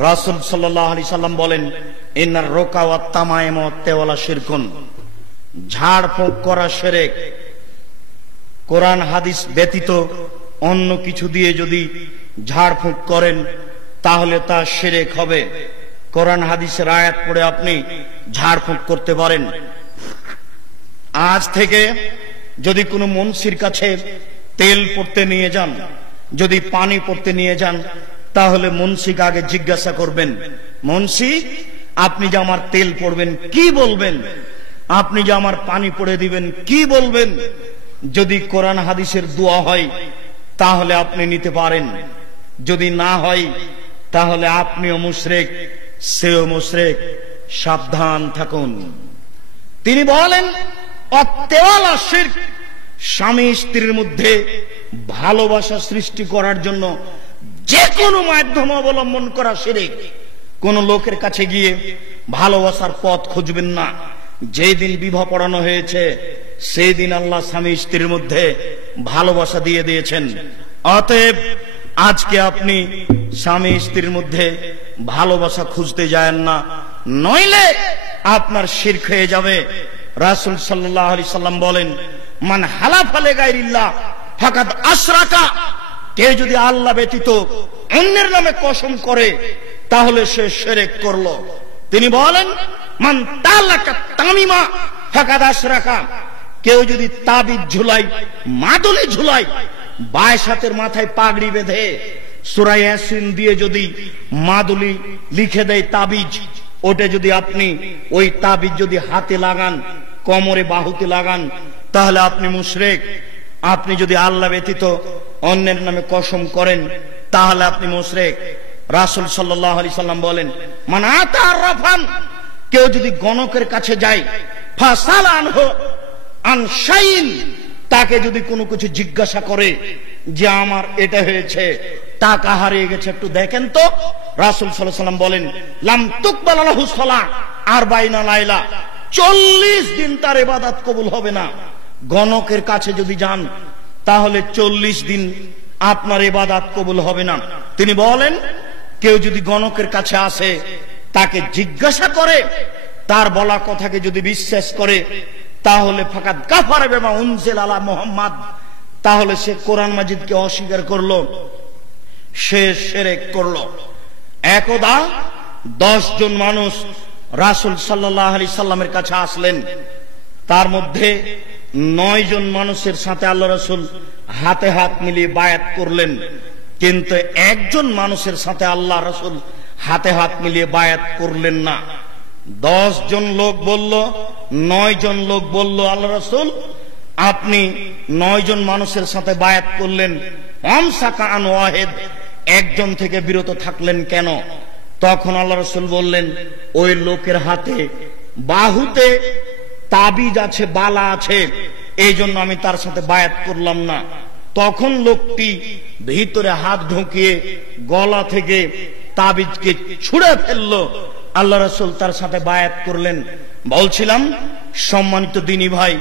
রাসূল সাল্লাল্লাহু আলাইহি সাল্লাম বলেন, ইন্নার রুকা ওয়াত তামাইম ওয়াত তাওয়ালা শিরকুন, ঝাড়ফুঁক করা শিরক। কোরআন হাদিস ব্যতীত অন্য কিছু দিয়ে যদি ঝাড়ফুঁক করেন তাহলে তা শিরক হবে। কোরআন হাদিসের আয়াত পড়ে আপনি ঝাড়ফুঁক করতে পারেন। আজ থেকে যদি কোনো মুন্সির কাছে তেল পড়তে নিয়ে যান, যদি পানি পড়তে নিয়ে যান, তাহলে মুন্সিকে আগে জিজ্ঞাসা করবেন, মুন্সি আপনি যে আমার তেল পড়বেন কি বলবেন, আপনি যে আমার পানি পড়ে দিবেন কি বলবেন। যদি কোরআন হাদিসের দোয়া হয় তাহলে আপনি নিতে পারেন, যদি না হয় তাহলে আপনিও মুশরিক, সেও মুশরিক, সাবধান থাকুন। তিনি বলেন অত্যাওয়ালা শিরক, স্বামী স্ত্রীর মধ্যে ভালোবাসা সৃষ্টি করার জন্য যে কোনো মাধ্যম অবলম্বন করা শিরক। কোন লোকের কাছে গিয়ে ভালোবাসার পথ খুঁজবেন না। যেই দিন বিবাহ পড়ানো হয়েছে সেই দিন আল্লাহ স্বামী স্ত্রীর মধ্যে ভালোবাসা দিয়ে দিয়েছেন। অতএব আজকে আপনি স্বামী স্ত্রীর মধ্যে ভালোবাসা খুঁজতে যায়েন না, নইলে আপনার শিরক হয়ে যাবে। রাসূল সাল্লাল্লাহু আলাইহি সাল্লাম বলেন, মান হালাফা লিগাইরিল্লাহ ফাকাদ আশরাকা, কেউ যদি আল্লাহ ব্যতীত অন্যের নামে কসম করে তাহলে সে শিরক করলো। তিনি বলেন, মান তালাকা তামিমা ফাকাদ আশরাকা, কেউ যদি তাবিজ ঝুলাই, মাদুলি ঝুলাই, 22 হাতের মাথায় পাগড়ি বেঁধে সূরা ইয়াসিন দিয়ে যদি মাদুলি লিখে দেয় তাবিজ, ওটা যদি আপনি ওই তাবিজ যদি হাতে লাগান, কোমরে বাহুতে লাগান, তাহলে আপনি মুশরিক। আপনি যদি আল্লাহ ব্যতীত অন্যের নামে কসম করেন তাহলে আপনি মুশরিক। রাসূল সাল্লাল্লাহু আলাইহি সাল্লাম বলেন, মান আতা আরাফান, কেউ যদি গণকের কাছে যায়, ফাসাল আনহু আন শাইন, তাকে যদি কোনো কিছু জিজ্ঞাসা করে যে আমার এটা হয়েছে, টাকা হারিয়ে গেছে, একটু দেখেন তো, রাসূল সাল্লাল্লাহু আলাইহি সাল্লাম বলেন, লাম তুকবাল লাহু সালাহ 40 লাইলা, 40 দিন তার ইবাদত কবুল হবে না। গণকের কাছে যদি যান তাহলে 40 দিন আপনার ইবাদত কবুল হবে না। তিনি বলেন, কেউ যদি গণকের কাছে আসে, তাকে জিজ্ঞাসা করে, তার বলা কথাকে যদি বিশ্বাস করে, তাহলে ফাকাদ কাফারা বিমা উনজিলা আলা মুহাম্মদ, তাহলে সে কোরআন মাজিদকে অস্বীকার করলো, সে শিরক করলো। একদা 10 জন মানুষ রাসূল সাল্লাল্লাহু আলাইহি সাল্লামের কাছে আসলেন। তার মধ্যে 9 জন মানুষের সাথে আল্লাহ রাসূল হাতে হাত মিলিয়ে বায়াত করলেন, কিন্তু একজন মানুষের সাথে আল্লাহ রাসূল হাতে হাত মিলিয়ে বায়াত করলেন না। 10 জন লোক বলল, 9 জন লোক বলল, আল্লাহ রাসূল আপনি 9 জন মানুষের সাথে বায়াত করলেন, আমসাকা আন ওয়াহিদ, একজন থেকে বিরত থাকলেন কেন? তখন আল্লাহ রাসূল বললেন, ওই লোকের হাতে বাহুতে তাবিজ আছে, বালা আছে, এই জন্য আমি তার সাথে বায়াত করলাম না। তখন লোকটি ভিতরে হাত ঢুকিয়ে গলা থেকে তাবিজকে ছুঁড়ে ফেললো। আল্লাহ রাসূল তার সাথে বায়াত করলেন। বলছিলাম, সম্মানিত দিনী ভাই,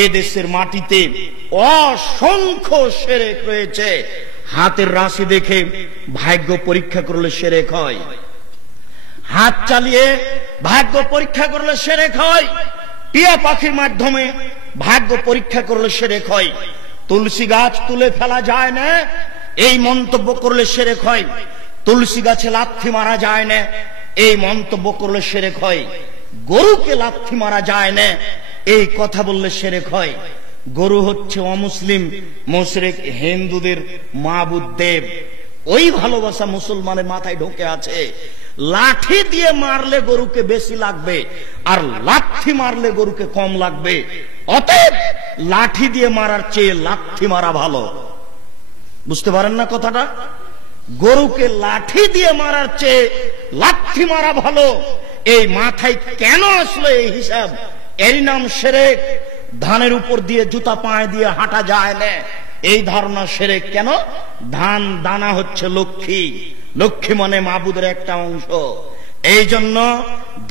এই দেশের মাটিতে অসংখ্য শিরক রয়েছে। হাতের রাশি দেখে ভাগ্য পরীক্ষা করলে শিরক হয়, হাত চালিয়ে ভাগ্য পরীক্ষা করলে শিরক হয়, টিয়া পাখির মাধ্যমে ভাগ্য পরীক্ষা করলে শিরক হয়, তুলসী গাছ তুলে ফেলা যায় না, এই মন্তব্য করলে শিরক হয়, তুলসী গাছে লাথি মারা যায় না, এই মন্তব্য করলে শিরক হয়, গরুকে লাথি মারা যায় না, এই কথা বললে শিরক হয়। গরু হচ্ছে অমুসলিম, মুশরিক, হিন্দুদের মাবুদ দেব। ওই ভালোবাসা মুসলমানের মাথায় ঢুকে আছে। লাঠি দিয়ে মারলে গরুকে বেশি লাগবে, আর লাথি মারলে গরুকে কম লাগবে। অতএব লাঠি দিয়ে মারার চেয়ে লাথি মারা ভালো। বুঝতে পারেন না কথাটা? গরুকে লাঠি দিয়ে মারার চেয়ে লাথি মারা ভালো। এই মাথায় কেন আসলো এই হিসাব? এর নাম শিরক। ধানের উপর দিয়ে জুতা পায়ে দিয়ে হাঁটা যায় না, এই ধারণা শিরক। কেন? ধান দানা হচ্ছে লক্ষ্মী, লক্ষ্মী মানে মাবুদের একটা অংশ। এই জন্য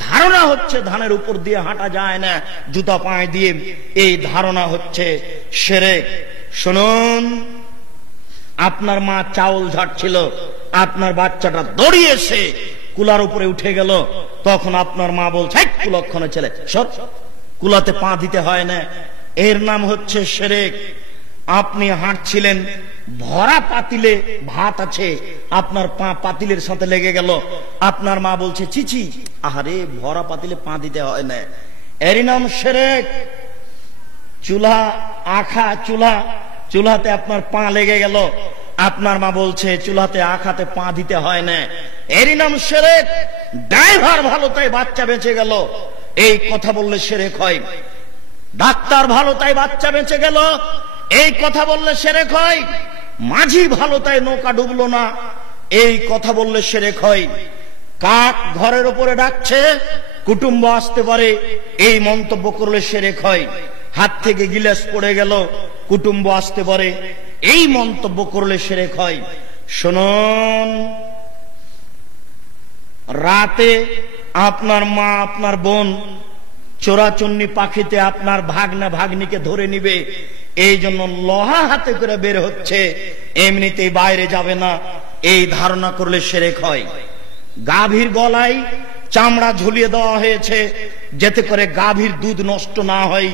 ধারণা হচ্ছে ধানের উপর দিয়ে হাঁটা যায় না, জুতা পায়ে দিয়ে, এই ধারণা হচ্ছে শিরক। শুনুন, আপনার মা চাউল ঝাড়ছিল, আপনার বাচ্চাটা দৌড়িয়ে এসে কুলার উপরে উঠে গেল, তখন আপনার মা বলছে, কুলক্ষণে ছেলে সর, কুলাতে পা দিতে হয় না। এর নাম হচ্ছে শিরক। আপনি হাঁটছিলেন, ভরা পাতিলে ভাত আছে, আপনার পা পাতিলের সাথে লেগে গেল, আপনার মা বলছে চিচি, আহারে ভরা পাতিলে পা দিতে হয় না, এর নাম শিরক। চুলা আখা, চুলাতে আপনার পা লেগে গেল, আপনার মা বলছে চুলাতে আখাতে পা দিতে হয় না, এরই নাম শিরক। ড্রাইভার ভালো তাই বাচ্চা বেঁচে গেল, এই কথা বললে শিরক হয়। ডাক্তার ভালো তাই বাচ্চা বেঁচে গেল, এই কথা বললে শিরক হয়। মাঝি ভালো তাই নৌকা ডুবলো না, এই কথা বললে শিরক হয়। কাক ঘরের উপরে ডাকছে, কুটুম্ব আসতে পারে, এই মন্তব্য করলে শিরক হয়। হাত থেকে গিলাস পড়ে গেল, কুটুম্ব আসতে পারে, এই মন্তব্য করলে শিরক হয়। শুনুন, রাতে আপনার মা আপনার বোন চোরাচুন্নি পাখিতে আপনার ভাগনা ভাগ্নিকে ধরে নিবে, এই জন্য লোহা হাতে করে বের হচ্ছে, এমনিতেই বাইরে যাবে না, এই ধারণা করলে শিরক হয়। গাভীর গলায় চামড়া ঝুলিয়ে দেওয়া হয়েছে যাতে করে গাভীর দুধ নষ্ট না হয়,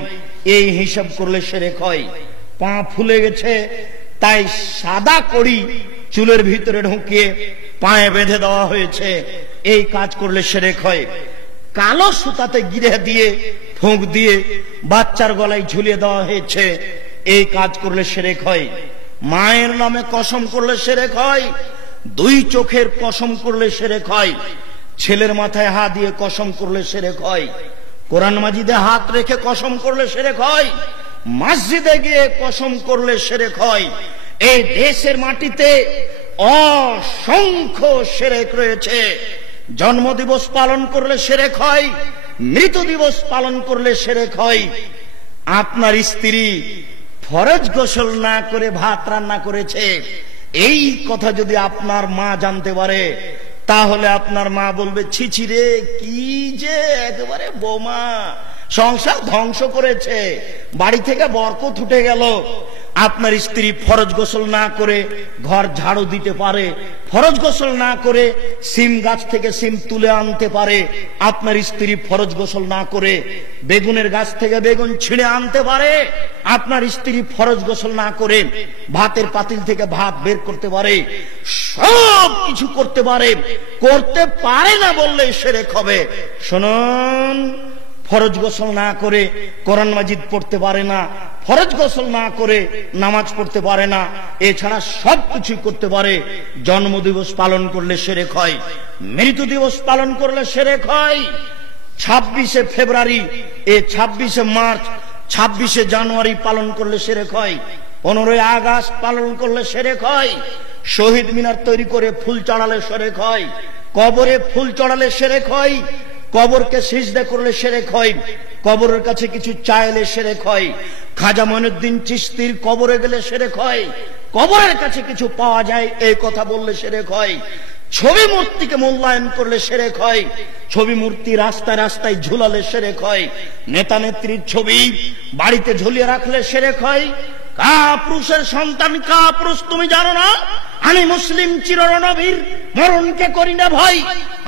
এই হিসাব করলে শিরক হয়। পা ফুলে গেছে তাই সাদা কড়ি চুলের ভিতরে ঢুকিয়ে পায়ে বেঁধে দেওয়া হয়েছে, এই কাজ করলে শিরক হয়। কালো সুতাতে গিরে দিয়ে ফুঁক দিয়ে বাচ্চার গলায় ঝুলিয়ে দেওয়া হয়েছে, এই কাজ করলে শিরক হয়। মায়ের নামে কসম করলে শিরক হয়। দুই চোখের কসম করলে শিরক হয়। ছেলের মাথায় হাত দিয়ে কসম করলে শিরক হয়। কোরআন মাজিদে হাত রেখে কসম করলে শিরক হয়। মসজিদে গিয়ে কসম করলে শিরক হয়। এই দেশের মাটিতে অসংখ্য শিরক রয়েছে। জন্মদিবস পালন করলে শিরক হয়, মৃত্যু দিবস পালন করলে শিরক হয়। আপনার স্ত্রী ফরজ গোসল না করে ভাত রান্না করেছে, এই কথা যদি আপনার মা জানতে পারে, তাহলে আপনার মা বলবে ছিছি রে, কি যে একেবারে বোমা, সংসার ধ্বংস করেছে, বাড়ি থেকে বরকত উঠে গেল। আপনার স্ত্রী ফরজ গোসল না করে ঘর ঝাড়ু দিতে পারে, ফরজ গোসল না করে সিম গাছ থেকে সিম তুলে আনতে পারে। আপনার স্ত্রী ফরজ গোসল না করে বেগুনের গাছ থেকে বেগুন ছিঁড়ে আনতে পারে। আপনার স্ত্রী ফরজ গোসল না করে ভাতের পাতিল থেকে ভাত বের করতে পারে। সব কিছু করতে পারে, করতে পারে না বললে শিরক হবে। শুনুন, ফরজ গোসল না করে কোরআন মাজিদ পড়তে পারে না, ফরজ গোসল না করে নামাজ পড়তে পারে না, এছাড়া সবকিছু করতে পারে। জন্মদিবস পালন করলে শিরক হয়, মৃত্যু দিবস পালন করলে শিরক হয়। 26শে ফেব্রুয়ারি, 26শে মার্চ, 26শে জানুয়ারি পালন করলে শিরক হয়। 15ই আগস্ট পালন করলে শিরক হয়। শহীদ মিনার তৈরি করে ফুল চড়ালে শিরক হয়। কবরে ফুল চড়ালে শিরক হয়। কবরকে সিজদা করলে শিরক হয়। কবরের কাছে কিছু চাইলে শিরক হয়। খাজা মঈনুদ্দিন চিশতির কবরে গেলে শিরক হয়। কবরের কাছে কিছু পাওয়া যায় এই কথা বললে শিরক হয়। ছবি মূর্তিকে মূল্যায়ন করলে শিরক হয়। ছবি মূর্তি রাস্তায় রাস্তায় ঝুলালে শিরক হয়। নেতা নেত্রীর ছবি বাড়িতে ঝুলিয়ে রাখলে শিরক হয়। কাপুরুষের সন্তান কাপুরুষ তুমি জানো না? আমি মুসলিম চিররণবীর, মরণকে করি না ভয়।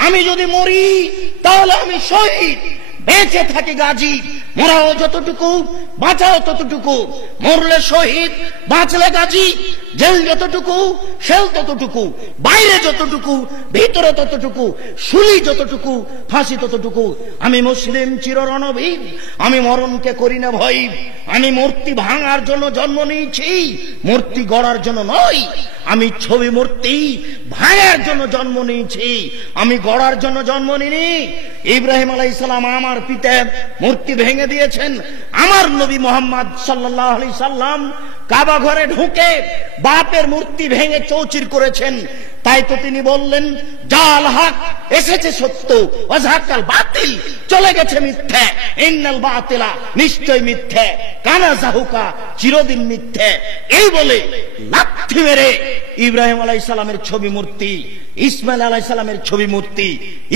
আমি যদি মরি তাহলে আমি শহীদ, বেঁচে থাকি গাজী। মরাও যতটুকু, বাঁচাও ততটুকু। মরলে শহীদ, বাঁচলে গাজী। জেল যতটুকু, সেল ততটুকু। বাইরে যতটুকু, ভিতরে ততটুকু। শুলি যতটুকু, ফাঁসি ততটুকু। আমি মুসলিম চিররণবীর, আমি মরণকে করি না ভয়। আমি মূর্তি ভাঙার জন্য জন্ম নিয়েছি, মূর্তি গড়ার জন্য নয়। আমি ছবি মূর্তি ভাঙার জন্য জন্ম নিয়েছি, আমি গড়ার জন্য জন্ম নিইনি। ইব্রাহিম আলাইহিস সালাম আমার পিতা মূর্তি ভেঙে দিয়েছেন। আমার নবী মুহাম্মদ সাল্লাল্লাহু আলাইহি সাল্লাম কাবা ঘরে ঢুকে বাপের মূর্তি ভেঙে চৌচির করেছেন। তাই তো তিনি বললেন, জাল হক, এসেছে সত্য, ওয়াজাকাল বাতিল, চলে গেছে মিথ্যা। ইন্নাল বাতিলা, নিশ্চয় মিথ্যা, কানা জাহুকা, চিরদিন মিথ্যা। এই বলে লাথি মেরে ইব্রাহিম আলাইহিস সালামের ছবি মূর্তি, ইসমাইল আলাইহিস সালামের ছবি মূর্তি,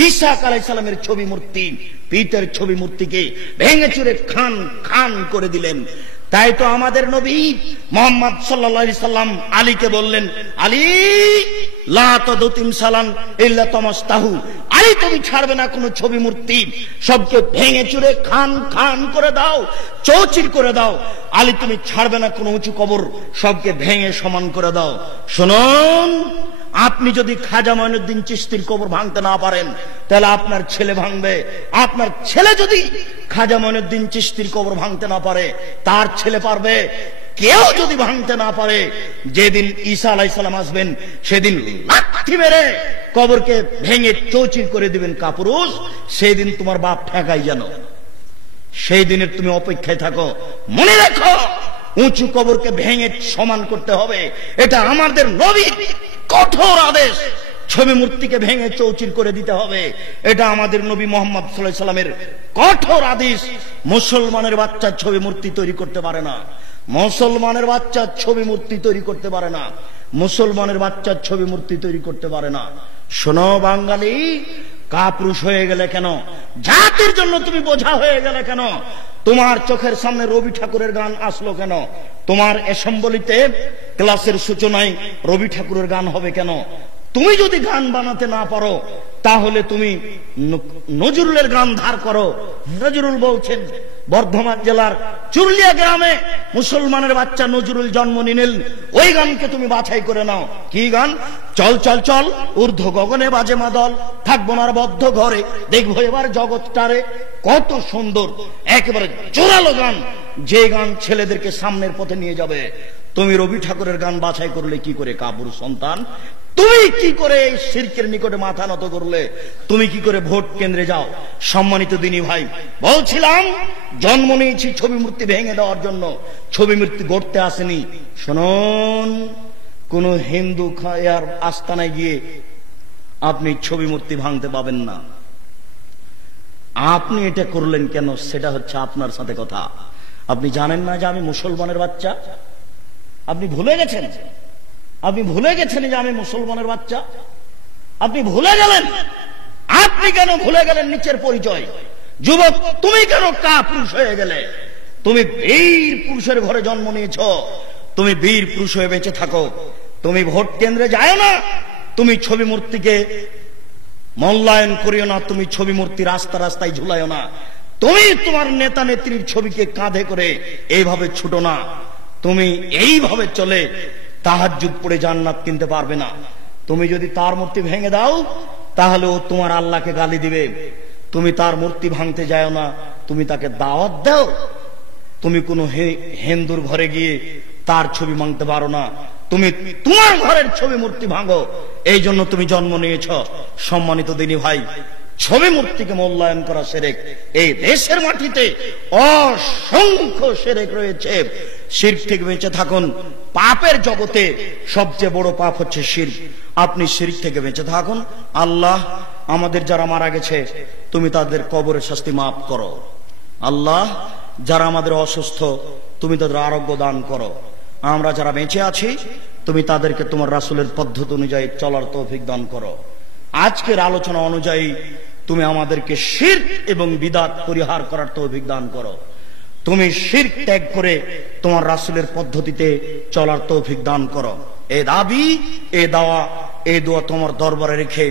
ঈসা আলাইহিস সালামের ছবি মূর্তি, পিতার ছবি মূর্তিকে ভেঙে চুরে খান খান করে দিলেন। তাই তো আমাদের নবী মুহাম্মদ সাল্লাল্লাহু আলাইহি সাল্লাম আলীকে বললেন, আলী লা তাদু তিমসালান ইল্লা তামাসতাহু, আলী তুমি ছাড়বে না কোনো ছবি মূর্তি, সবকে ভেঙে চুরে খান খান করে দাও, চৌচির করে দাও। আলী তুমি ছাড়বে না কোনো উঁচু কবর, সবকে ভেঙে সমান করে দাও। শুনুন, আপনি যদি খাজা মঈনুদ্দিন চিশতির কবর ভাঙতে না পারেন, তাহলে আপনার ছেলে ভাঙবে। আপনার ছেলে যদি খাজা মঈনুদ্দিন চিশতির কবর ভাঙতে না পারে, তার ছেলে পারবে। কেউ যদি ভাঙতে না পারে, যেদিন ঈসা আলাইহিস সালাম আসবেন, সেদিন লাথি মেরে কবরকে ভেঙে চৌচির করে দিবেন কাপুরুষ। সেই দিন তোমার বাপ ঠেকাই যেন, সেই দিনের তুমি অপেক্ষায় থাকো। মনে রাখো, উঁচু কবরকে ভেঙে সমান করতে হবে, এটা আমাদের নবীর কঠোর আদেশ। ছবি মূর্তিকে ভেঙে চৌচির করে দিতে হবে, এটা আমাদের নবী মুহাম্মদ সাল্লাল্লাহু আলাইহি সাল্লামের কঠোর আদেশ। মুসলমানের বাচ্চা ছবি মূর্তি তৈরি করতে পারে না, মুসলমানের বাচ্চা ছবি মূর্তি তৈরি করতে পারে না, মুসলমানের বাচ্চা ছবি মূর্তি তৈরি করতে পারে না। শোনো বাঙালি, কাপুরুষ হয়ে গেলে কেন? জাতির জন্য তুমি বোঝা হয়ে গেলে কেন? তোমার চোখের সামনে রবি ঠাকুরের গান আসলো কেন? তোমার অ্যাসেম্বলিতে ক্লাসের সূচনায় রবি ঠাকুরের গান হবে কেন? তুমি যদি গান বানাতে না পারো, তাহলে তুমি নজরুলের গান ধার করো। নজরুল বলছেন, বর্ধমান জেলার চুরলিয়া গ্রামে মুসলমানের বাচ্চা নজরুল জন্ম নিলেন, ওই গানকে তুমি বাছাই করে নাও। কি গান? চল চল চল ঊর্ধ্ব গগনে বাজে মাদল, থাকবো না আর বদ্ধ ঘরে, দেখবো এবার জগৎটারে। কত সুন্দর, একেবারে জোরালো গান, যে গান ছেলেদেরকে সামনের পথে নিয়ে যাবে। তুমি রবি ঠাকুরের গান বাছাই করলে কি করে? কাপুর সন্তান, তুমি কি করে এই শিরকের নিকটে মাথা নত করলে? তুমি কি করে ভোট কেন্দ্রে যাও? সম্মানিত দিনী ভাই, বলছিলাম জন্ম নিয়েছি ছবি মূর্তি ভেঙে দেওয়ার জন্য, ছবি মূর্তি গড়তে আসেনি। শুনুন, কোন হিন্দু খায়ার আস্তানায় গিয়ে আপনি ছবি মূর্তি ভাঙতে পাবেন না। আপনি এটা করলেন কেন? সেটা হচ্ছে আপনার সাথে কথা। আপনি জানেন না যে আমি মুসলমানের বাচ্চা? আপনি ভুলে গেছেন? আপনি ভুলে গেছেন যে আমি মুসলমানের বাচ্চা? আপনি ভুলে গেলেন? আপনি কেন ভুলে গেলেন নিচের পরিচয়? যুবক, তুমি কেন কাপুরুষ হয়ে গেলে? তুমি বীর পুরুষের ঘরে জন্ম নিয়েছ, তুমি বীর পুরুষ হয়ে বেঁচে থাকো। তুমি ভোট কেন্দ্রে যায় না, তুমি ছবি মূর্তিকে মূল্যায়ন করিও না, তুমি ছবি মূর্তি রাস্তা রাস্তায় ঝুলাইও না। তুমি তোমার নেতা নেত্রীর ছবিকে কাঁধে করে এইভাবে ছুটো না। তুমি এইভাবে চলে তাহাজ্জুদ পড়ে জান্নাত কিনতে পারবে না। তুমি যদি তার মূর্তি ভেঙে দাও, তাহলে ও তোমার আল্লাহকে গালি দিবে। তুমি তার মূর্তি ভাঙতে যাও না, তুমি তাকে দাওয়াত দাও। তুমি কোন হিন্দুর ঘরে গিয়ে তার ছবি ভাঙতে পারো না, তুমি তোমার ঘরের ছবি মূর্তি ভাঙো। এই জন্য তুমি জন্ম নিয়েছ। সম্মানিত দিনী ভাই, ছবি মূর্তিকে মূল্যায়ন করা শিরক। এই দেশের মাটিতে অসংখ্য শিরক রয়েছে। শিরক থেকে বেঁচে থাকুন। পাপের জগতে সবচেয়ে বড় পাপ হচ্ছে শিরক। আপনি শিরক থেকে বেঁচে থাকুন। আল্লাহ আমাদের যারা মারা গেছে, তুমি তাদের কবরের শাস্তি মাফ করো। আল্লাহ যারা আমাদের অসুস্থ, তুমি তাদের আরোগ্য দান করো। আমরা যারা বেঁচে আছি, তুমি তাদেরকে তোমার রাসূলের পদ্ধতি অনুযায়ী চলার তৌফিক দান করো। আজকের আলোচনা অনুযায়ী তুমি আমাদেরকে শিরক এবং বিদআত পরিহার করার তৌফিক দান করো। তুমি শিরক ত্যাগ করে তোমার রাসূলের পদ্ধতিতে চলার তৌফিক দান করো। এই দাবি, এই দাওয়া, এই দোয়া তোমার দরবারে রেখে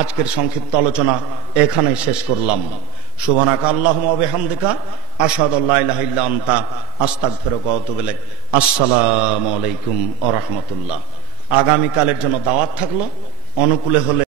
আজকের সংক্ষিপ্ত আলোচনা এখানেই শেষ করলাম। সুবহানাকা আল্লাহুম্মা ওয়া বিহামদিকা আশহাদু আল্লা ইলাহা ইল্লা আনতা আস্তাগফিরুকা ওয়া আতুবু ইলাইক। আসসালামু আলাইকুম ওয়া রাহমাতুল্লাহ। আগামী কালের জন্য দাওয়াত থাকলো, অনুকূলে হলে